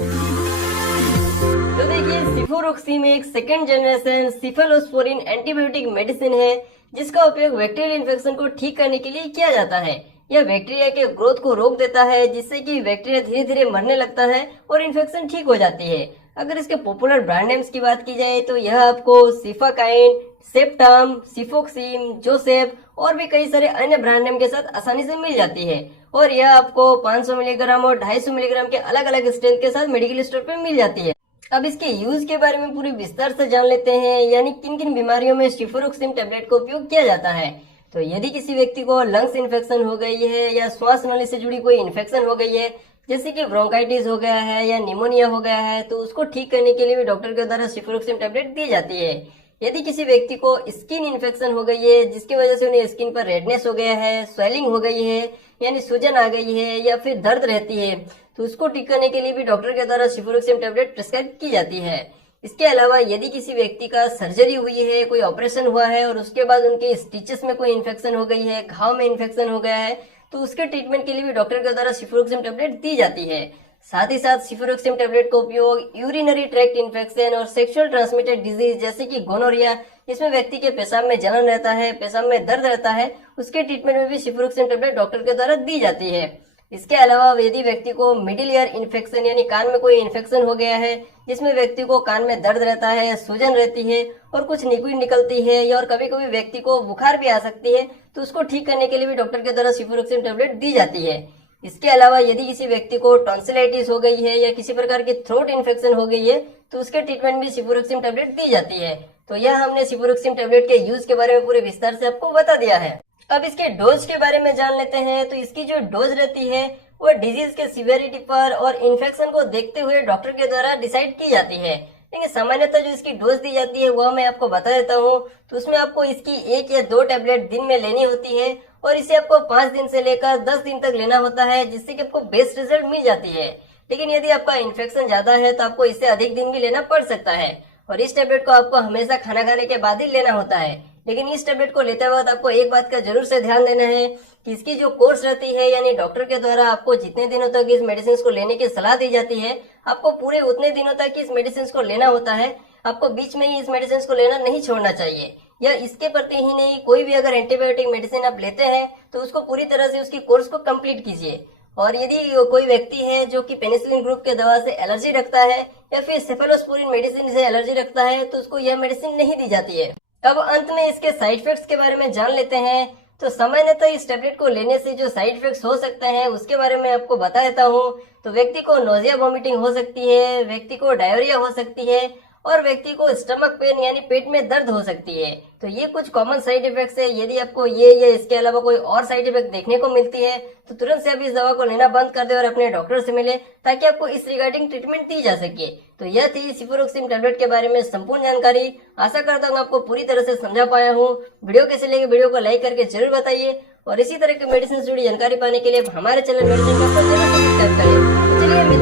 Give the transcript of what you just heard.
तो देखिए, सिफोरोक्सीम एक second generation cephalosporin antibiotic medicine है जिसका उपयोग बैक्टीरियल इन्फेक्शन को ठीक करने के लिए किया जाता है। यह बैक्टीरिया के ग्रोथ को रोक देता है जिससे कि बैक्टीरिया धीरे धीरे मरने लगता है और इन्फेक्शन ठीक हो जाती है। अगर इसके पॉपुलर ब्रांड नेम्स की बात की जाए तो यह आपको सिफाकाइन, सेप्टाम, सिफोक्सीम, जोसेफ और भी कई सारे अन्य ब्रांड नेम के साथ आसानी से मिल जाती है। और यह आपको 500 मिलीग्राम और 250 मिलीग्राम के अलग अलग स्ट्रेंथ के साथ मेडिकल स्टोर पे मिल जाती है। अब इसके यूज के बारे में पूरी विस्तार से जान लेते हैं, यानी किन किन बीमारियों में सिफोरोक्सिम टेबलेट का उपयोग किया जाता है। तो यदि किसी व्यक्ति को लंग्स इन्फेक्शन हो गई है या श्वास नली से जुड़ी कोई इन्फेक्शन हो गई है, जैसे कि ब्रोंकाइटिस हो गया है या निमोनिया हो गया है, तो उसको ठीक करने के लिए भी डॉक्टर के द्वारा सिफोरोक्सिम टेबलेट दी जाती है। यदि किसी व्यक्ति को स्किन इन्फेक्शन हो गई है जिसकी वजह से उन्हें स्किन पर रेडनेस हो गया है, स्वेलिंग हो गई है, यानी सूजन आ गई है या फिर दर्द रहती है, तो उसको ठीक करने के लिए भी डॉक्टर के द्वारा सिफोरोक्सिम टेबलेट प्रिस्क्राइब की जाती है। इसके अलावा यदि किसी व्यक्ति का सर्जरी हुई है, कोई ऑपरेशन हुआ है और उसके बाद उनके स्टिचेस में कोई इन्फेक्शन हो गई है, घाव में इन्फेक्शन हो गया है, तो उसके ट्रीटमेंट के लिए भी डॉक्टर के द्वारा सिफोरोक्सिम टेबलेट दी जाती है। साथ ही साथ सिफोरोक्सिम टेबलेट का उपयोग यूरिनरी ट्रैक्ट इन्फेक्शन और सेक्सुअल ट्रांसमिटेड डिजीज जैसे कि गोनोरिया, जिसमें व्यक्ति के पेशाब में जलन रहता है, पेशाब में दर्द रहता है, उसके ट्रीटमेंट में भी सिफोरोक्सिम टेबलेट डॉक्टर के द्वारा दी जाती है। इसके अलावा यदि व्यक्ति को मिडिल ईयर इन्फेक्शन यानी कान में कोई इन्फेक्शन हो गया है जिसमें व्यक्ति को कान में दर्द रहता है, सूजन रहती है और कुछ लिक्विड निकलती है या और कभी कभी व्यक्ति को बुखार भी आ सकती है, तो उसको ठीक करने के लिए भी डॉक्टर के द्वारा सिफोरोक्सिम टेबलेट दी जाती है। इसके अलावा यदि किसी व्यक्ति को टॉन्सिलाइटिस हो गई है या किसी प्रकार की थ्रोट इन्फेक्शन हो गई है, तो उसके ट्रीटमेंट भी सिफोरोक्सिम टेबलेट दी जाती है। तो यह हमने सिफोरोक्सिम टेबलेट के यूज के बारे में पूरे विस्तार से आपको बता दिया है। अब इसके डोज के बारे में जान लेते हैं। तो इसकी जो डोज रहती है वो डिजीज के सिवियरिटी पर और इन्फेक्शन को देखते हुए डॉक्टर के द्वारा डिसाइड की जाती है। लेकिन सामान्यतः जो इसकी डोज दी जाती है वह मैं आपको बता देता हूँ। तो उसमें आपको इसकी 1 या 2 टैबलेट दिन में लेनी होती है और इसे आपको 5 दिन से लेकर 10 दिन तक लेना होता है, जिससे कि आपको बेस्ट रिजल्ट मिल जाती है। लेकिन यदि आपका इन्फेक्शन ज्यादा है तो आपको इससे अधिक दिन भी लेना पड़ सकता है और इस टैबलेट को आपको हमेशा खाना खाने के बाद ही लेना होता है। लेकिन इस टैबलेट को लेते वक्त आपको एक बात का जरूर से ध्यान देना है कि इसकी जो कोर्स रहती है, यानी डॉक्टर के द्वारा आपको जितने दिनों तक इस मेडिसिन को लेने की सलाह दी जाती है, आपको पूरे उतने दिनों तक इस मेडिसिन को लेना होता है। आपको बीच में ही इस मेडिसिन को लेना नहीं छोड़ना चाहिए। या इसके प्रति ही नहीं, कोई भी अगर एंटीबायोटिक मेडिसिन आप लेते हैं तो उसको पूरी तरह से उसकी कोर्स को कंप्लीट कीजिए। और यदि कोई व्यक्ति है जो कि पेनिसिलिन ग्रुप के दवा से एलर्जी रखता है या फिर सेफेलोस्पोरिन मेडिसिन से एलर्जी रखता है, तो उसको यह मेडिसिन नहीं दी जाती है। अब अंत में इसके साइड इफेक्ट्स के बारे में जान लेते हैं। तो सामान्यतः इस टेबलेट को लेने से जो साइड इफेक्ट्स हो सकते हैं उसके बारे में आपको बता देता हूँ। तो व्यक्ति को नोजिया वॉमिटिंग हो सकती है, व्यक्ति को डायरिया हो सकती है और व्यक्ति को स्टमक पेन यानी पेट में दर्द हो सकती है। तो ये कुछ कॉमन साइड इफेक्ट्स है। यदि आपको ये या इसके अलावा कोई और साइड इफेक्ट देखने को मिलती है तो तुरंत से आप इस दवा को लेना बंद कर दे और अपने डॉक्टर से मिले ताकि आपको इस रिगार्डिंग ट्रीटमेंट दी जा सके। तो यह थी सिफोरोक्सिम टेबलेट के बारे में संपूर्ण जानकारी। आशा करता हूँ आपको पूरी तरह से समझा पाया हूँ। वीडियो कैसे लगे वीडियो को लाइक करके जरूर बताइए और इसी तरह के मेडिसिन से जुड़ी जानकारी पाने के लिए हमारे चैनल मेडिसिन को जरूर सब्सक्राइब करें। चलिए मिलते हैं।